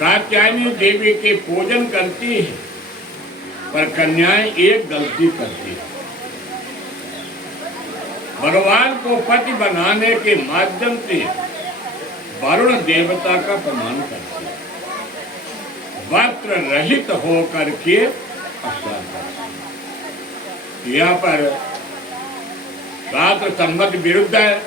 कात्यायनी देवी के पूजन करती है, पर कन्याएं एक गलती करती है। भगवान को पति बनाने के माध्यम से वरुण देवता का अपमान करती है, वस्त्र रहित होकर के स्नान करती है। यहाँ पर शास्त्र सम्मत विरुद्ध है।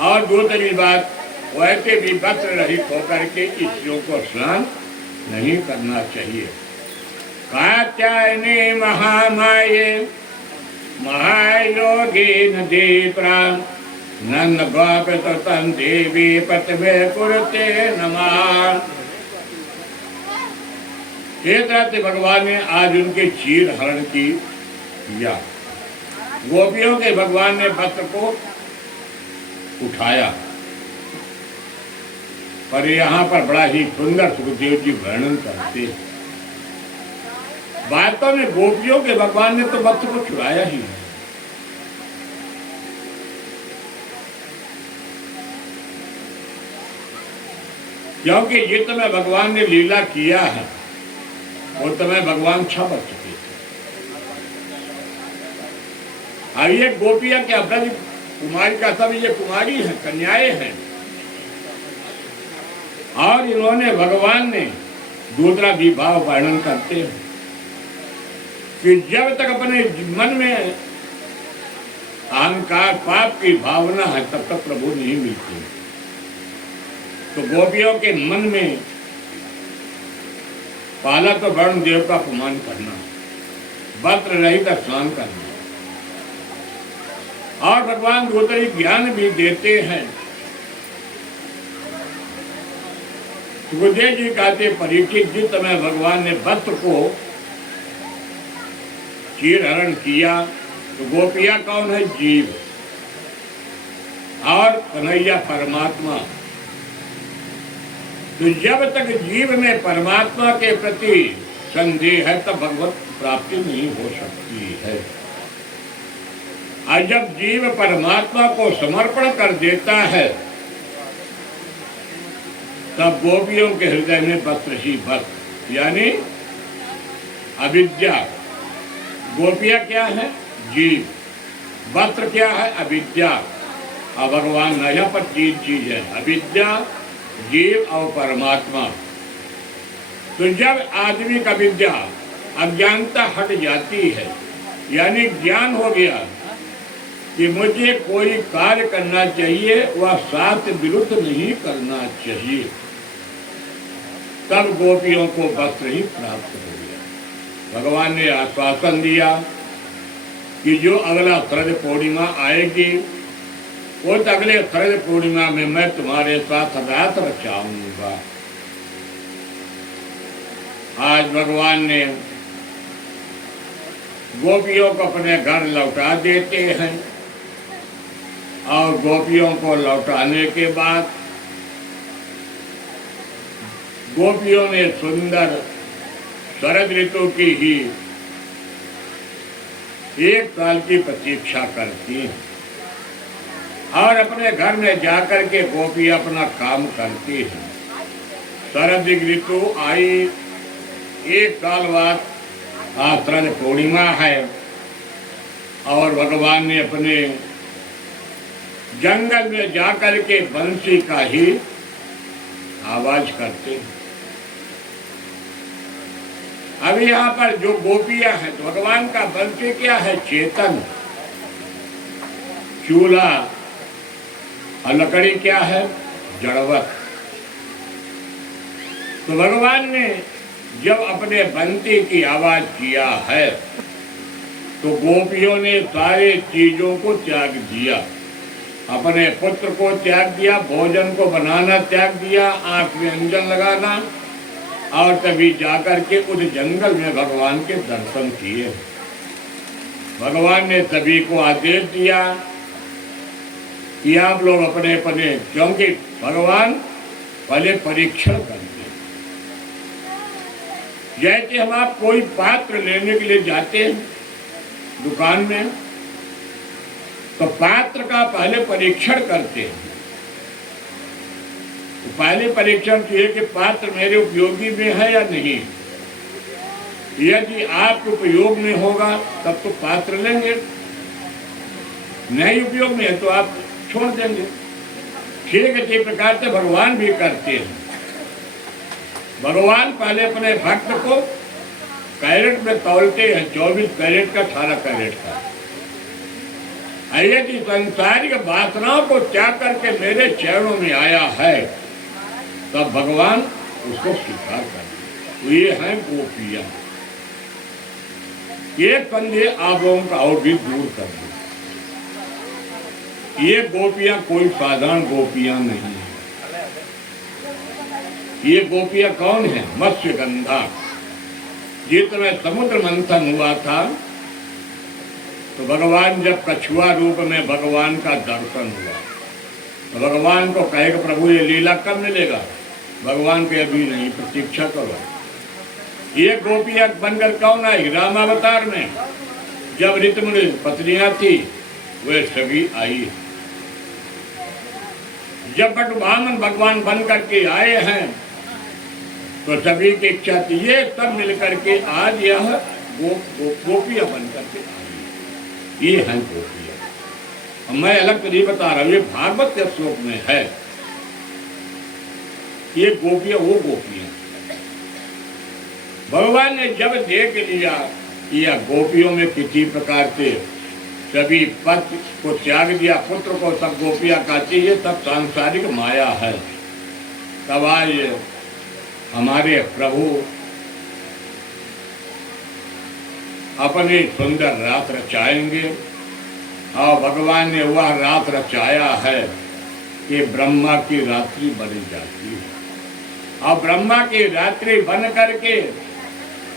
और दूसरी बात, वैसे भी वस्त्र रहित होकर के स्त्रियों को स्नान नहीं करना चाहिए। कात्यायनी महामाये महायोगी नदी प्राण नंद गोपतम देवी पतवे कुरते नमः। इस तरह से भगवान ने आज उनके चीर हरण किया। गोपियों के भगवान ने वस्त्र को उठाया, पर यहाँ पर बड़ा ही सुंदर सुखदेव जी वर्णन करते हैं। वास्तव में गोपियों के भगवान ने तो वस्त्र को चुराया ही है। क्योंकि जितना भगवान ने लीला किया है वो समय भगवान छा बच चुके थे। अब ये गोपियां क्या ब्रज कुमारी का सब ये कुमारी है, कन्याएं हैं। और इन्होंने भगवान ने दूसरा विभाव वर्णन करते हैं कि जब तक अपने मन में अहंकार पाप की भावना है तब तक प्रभु नहीं मिलते। तो गोपियों के मन में पहला तो वरुण देव का अपमान करना, वस्त्र रहित स्नान करना, और भगवान दूसरी ज्ञान भी देते हैं। सुखदेव जी कहते परीक्षित, जिस समय भगवान ने वस्त्र को चीर हरण किया तो गोपियां कौन है? जीव, और कन्हैया परमात्मा। तो जब तक जीव में परमात्मा के प्रति संदेह है तब भगवत प्राप्ति नहीं हो सकती है। और जब जीव परमात्मा को समर्पण कर देता है तब गोपियों के हृदय में वस्त्र ही वस्त्र, यानी अविद्या। गोपियां क्या है? जीव। वस्त्र क्या है? अविद्या। और भगवान यहाँ पर तीन चीज है, अविद्या, जीव और परमात्मा। तो जब आदमी का विद्या अज्ञानता हट जाती है, यानी ज्ञान हो गया कि मुझे कोई कार्य करना चाहिए, वह शास्त्र विरुद्ध नहीं करना चाहिए, तब गोपियों को वस्त्र ही प्राप्त हो गया। भगवान ने आश्वासन दिया कि जो अगला शरद पूर्णिमा आएगी उस अगले शरद पूर्णिमा में मैं तुम्हारे साथ रात रचाऊंगा। आज भगवान ने गोपियों को अपने घर लौटा देते हैं, और गोपियों को लौटाने के बाद गोपियों ने सुंदर शरद ऋतु की ही एक साल की प्रतीक्षा करती हैं, और अपने घर में जाकर के गोपी अपना काम करती हैं। शरद ऋतु आई, एक साल बाद आज शरद पूर्णिमा है, और भगवान ने अपने जंगल में जाकर के बंसी का ही आवाज करते हैं। अब यहाँ पर जो गोपियां हैं तो भगवान का बंसी क्या है? चेतन। चूल्हा और लकड़ी क्या है? जड़वत। तो भगवान ने जब अपने बंसी की आवाज किया है तो गोपियों ने सारे चीजों को त्याग दिया, अपने पुत्र को त्याग दिया, भोजन को बनाना त्याग दिया, आंख में अंजन लगाना, और तभी जाकर के उस जंगल में भगवान के दर्शन किए। भगवान ने सभी को आदेश दिया कि आप लोग अपने अपने, क्योंकि भगवान पहले परीक्षण करते हैं। जैसे हम आप कोई पात्र लेने के लिए जाते हैं दुकान में, तो पात्र का पहले परीक्षण करते हैं। तो पहले परीक्षण तो ये कि पात्र मेरे उपयोगी में है या नहीं। यदि आपके उपयोग में होगा तब तो पात्र लेंगे, नहीं उपयोग में है तो आप छोड़ देंगे। ठीक है, इसी प्रकार से भगवान भी करते हैं। भगवान पहले अपने भक्त को कैरेट में तौलते हैं, 24 कैरेट का, 18 कैरेट का। यदि संसारिक वासनाओं को त्याग करके मेरे चरणों में आया है तब भगवान उसको स्वीकार करते। तो ये है गोपियां। ये संदेह आप लोगों का और भी दूर कर दो। ये गोपियां कोई साधारण गोपियां नहीं है। ये गोपियां कौन है? मत्स्यगंधा। जिसमें समुद्र मंथन हुआ था तो भगवान जब कछुआ रूप में भगवान का दर्शन हुआ तो भगवान को कहे कि प्रभु ये लीला कब मिलेगा? भगवान के अभी नहीं, प्रतीक्षा करो। ये गोपियां बनकर कौन आई? रामावतार में जब ऋतुमुनि पत्नियां थी वे सभी आई। जब बटुभामन भगवान बन करके आए हैं तो सभी की इच्छा थी ये सब मिलकर के आज यह गोपियां बन करके आई। ये है गोपियां। मैं अलग नहीं बता रहा हूं, ये भागवत के श्लोक में है। ये गोपियां वो गोपियां भगवान ने जब देख लिया यह गोपियों में किसी प्रकार से सभी पति को त्याग दिया, पुत्र को सब गोपियां खाती, ये सब सांसारिक माया है। तब आज हमारे प्रभु अपनी सुंदर रात रचाएंगे और भगवान ने वह रात रचाया है कि ब्रह्मा की रात्रि बन जाती है। और ब्रह्मा की रात्रि बन करके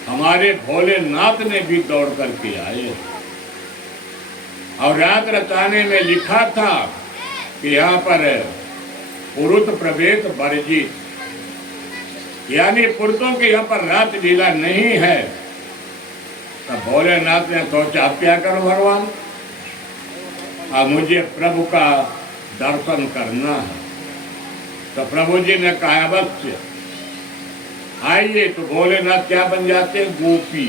हमारे भोलेनाथ ने भी दौड़ करके आए। और रात रचाने में लिखा था कि यहाँ पर पुरुष प्रवेश वर्जित, यानी पुरुषों के यहाँ पर रात लीला नहीं है। तब भोलेनाथ ने सोचा अब क्या करो भगवान, अब मुझे प्रभु का दर्शन करना है। तो प्रभु जी ने कहा अवश्य आइए। तो भोलेनाथ क्या बन जाते हैं? गोपी।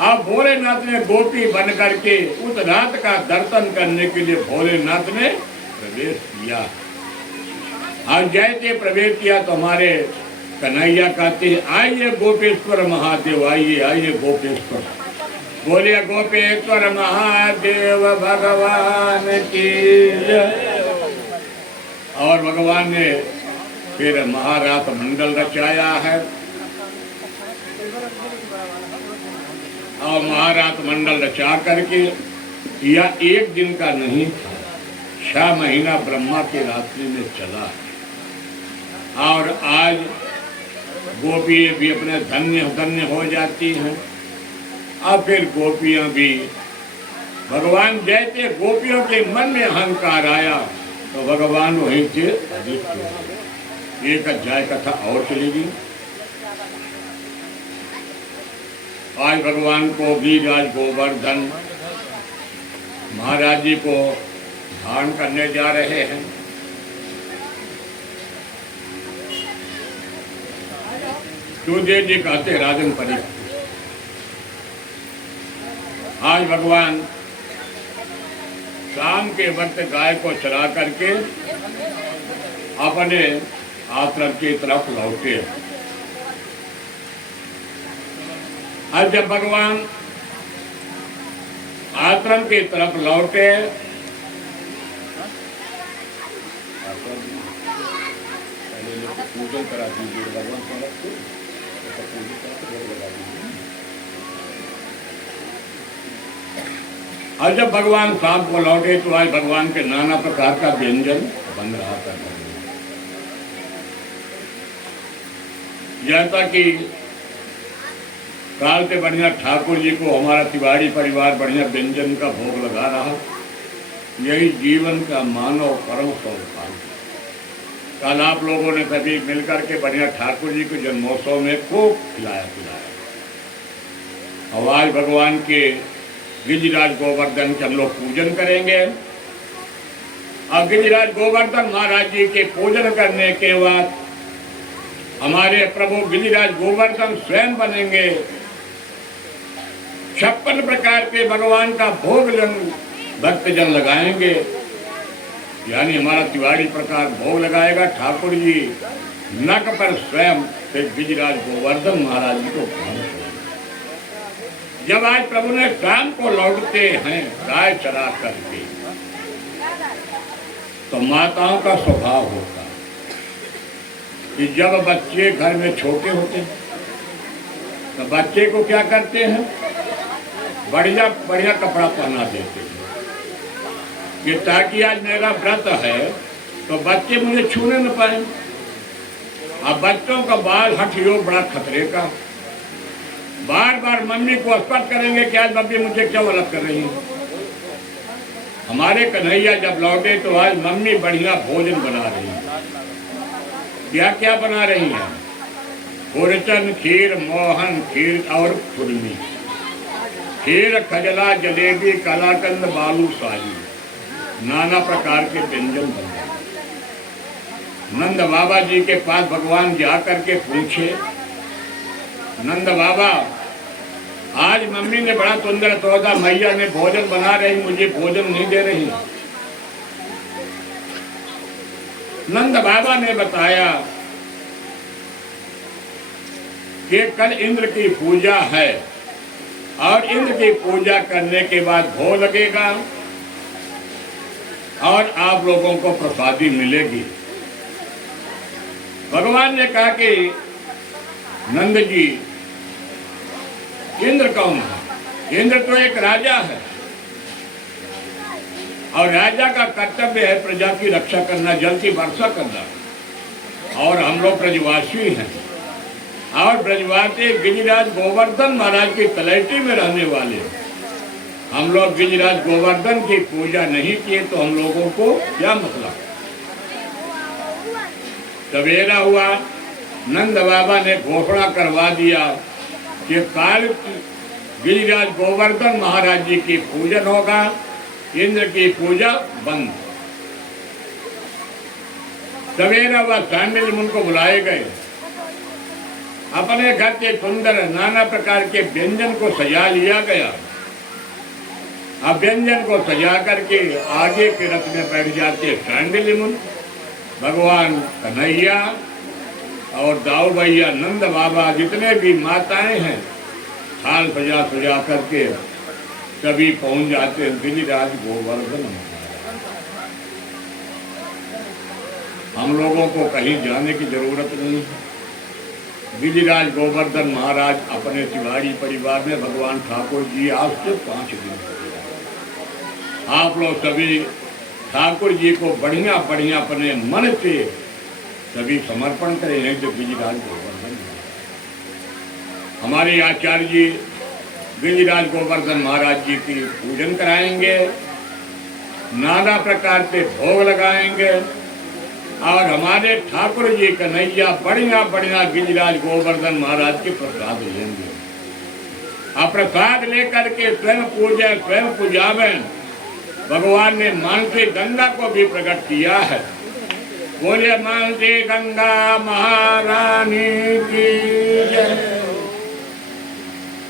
अब भोलेनाथ ने गोपी बन करके उस रात का दर्शन करने के लिए भोलेनाथ ने प्रवेश किया। और जैसे प्रवेश किया तो हमारे कन्हैया कहते हैं आइए गोपेश्वर महादेव, आइए आइए गोपेश्वर। बोलिए गोपेश्वर महादेव भगवान की जय। और भगवान ने फिर महारात मंडल रचाया है। और महारात मंडल रचा करके यह एक दिन का नहीं था, 6 महीना ब्रह्मा की रात्रि में चला। और आज गोपी भी अपने धन्य धन्य हो जाती हैं। और फिर गोपियां भी भगवान जैसे गोपियों के मन में अहंकार आया तो भगवान वहीं से अदृश्य हो गए। एक अध्याय कथा और चलेगी। आज भगवान को गिरिराज गोवर्धन महाराज जी को धारण करने जा रहे हैं। सुखदेव जी कहते राजन परी, आज भगवान शाम के वक्त गाय को चरा करके अपने आश्रम की तरफ लौटे। आज जब भगवान आश्रम की तरफ लौटे पूजन करा दीजिए भगवान को। और जब भगवान शाम को लौटे तो आज भगवान के नाना प्रकार का व्यंजन बन रहा था। जैसा कि काल के बढ़िया ठाकुर जी को हमारा तिवारी परिवार बढ़िया व्यंजन का भोग लगा रहा, यही जीवन का मानव परम सौभाग्य। कल आप लोगों ने सभी मिलकर के बढ़िया ठाकुर जी के जन्मोत्सव में खूब खिलाया पिलाया। और आज भगवान के गिरिराज गोवर्धन के हम लोग पूजन करेंगे। और गिरिराज गोवर्धन महाराज जी के पूजन करने के बाद हमारे प्रभु गिरिराज गोवर्धन स्वयं बनेंगे। 56 प्रकार के भगवान का भोग भक्तजन लगाएंगे, यानी हमारा तिवारी प्रकार भोग लगाएगा। ठाकुर जी नक पर स्वयं से गिरिराज गोवर्धन महाराज जी को प्रणाम करेंगे। जब आज प्रभु ने शाम को लौटते हैं गाय चरा करके, तो माताओं का स्वभाव होता है कि जब बच्चे घर में छोटे होते हैं तो बच्चे को क्या करते हैं, बढ़िया बढ़िया कपड़ा पहना देते हैं कि ताकि आज मेरा व्रत है तो बच्चे मुझे छूने न पाए। अब बच्चों का बाल हठ योग बड़ा खतरे का, बार बार मम्मी को स्पर्श करेंगे कि आज मम्मी मुझे क्यों अलग कर रही है। हमारे कन्हैया जब लौटे तो आज मम्मी बढ़िया भोजन बना रही है। क्या क्या बना रही हैं, गुरचन, खीर, मोहन, खीर और खुरमी, खीर, खजला, जलेबी, कलाकंद, बालू शाही, नाना प्रकार के व्यंजन बन रहे। नंद बाबा जी के पास भगवान जा करके पूछे, नंद बाबा आज मम्मी ने बड़ा सुंदर सौदा, मैया ने भोजन बना रही, मुझे भोजन नहीं दे रही। नंद बाबा ने बताया कि कल इंद्र की पूजा है और इंद्र की पूजा करने के बाद भोग लगेगा और आप लोगों को प्रसादी मिलेगी। भगवान ने कहा कि नंद जी, इंद्र कौन है? इंद्र तो एक राजा है और राजा का कर्तव्य है प्रजा की रक्षा करना, जल की वर्षा करना। और हम लोग ब्रजवासी हैं और ब्रजवासी गिरिराज गोवर्धन महाराज की तलैटी में रहने वाले। हम लोग गिरिराज गोवर्धन की पूजा नहीं किए तो हम लोगों को क्या मतलब। सवेरा हुआ, नंद बाबा ने घोषणा करवा दिया कि काल गिरिराज गोवर्धन महाराज जी की पूजन होगा, इंद्र की पूजा बंद। सवेरा व शामिल उनको बुलाए गए, अपने घर के सुंदर नाना प्रकार के व्यंजन को सजा लिया गया। अब व्यंजन को सजा करके आगे के रथ में बैठ जाते शांडिल्य मुनि, भगवान कन्हैया और दाऊ भैया, नंद बाबा, जितने भी माताएं हैं, थाल सजा सजा करके सभी पहुंच जाते हैं गिरिराज गोवर्धन। हम लोगों को कहीं जाने की जरूरत नहीं है। गिरिराज गोवर्धन महाराज अपने तिवारी परिवार में भगवान ठाकुर जी आज से 5 दिन आप लोग सभी ठाकुर जी को बढ़िया बढ़िया अपने मन से सभी समर्पण करें हैं। जो गिरिराज गोवर्धन हमारे आचार्य जी गिरिराज गोवर्धन महाराज जी की पूजन कराएंगे, नाना प्रकार से भोग लगाएंगे और हमारे ठाकुर जी कन्हैया बढ़िया बढ़िया गिरिराज गोवर्धन महाराज के प्रसाद लेंगे। अब प्रसाद लेकर के स्वयं पूजा, स्वयं पूजावें। भगवान ने मानसी गंगा को भी प्रकट किया है। बोले मानसी गंगा महारानी की जय।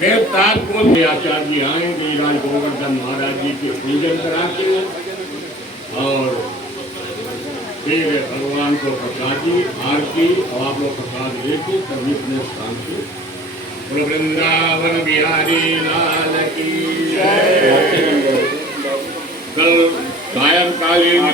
फिर ताजपुर के आचार्य जी आए गिरिराज गोवर्धन महाराज जी के पूजन करा के और फिर भगवान को प्रसादी आरती और आप लोग प्रसाद लेके तभी अपने स्थान से वृंदावन बिहारी लाल की जय। कल सायंकालीन